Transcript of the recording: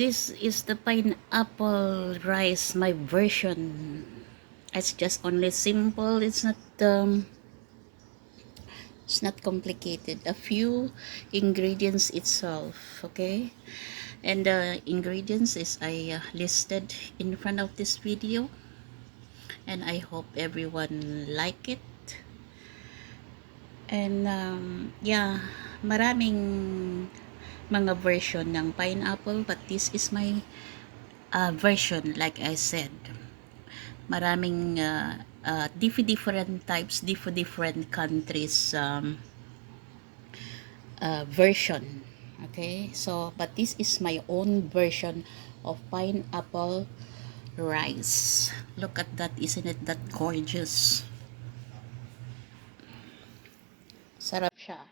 This is the pineapple rice, my version. It's just only simple. It's not complicated. A few ingredients itself, okay? And the ingredients is I listed in front of this video, and I hope everyone like it. And yeah, maraming mga version ng pineapple, but this is my version. Like I said, maraming different types, different countries version. Okay, so but this is my own version of pineapple rice. Look at that, isn't it that gorgeous? Sarap siya.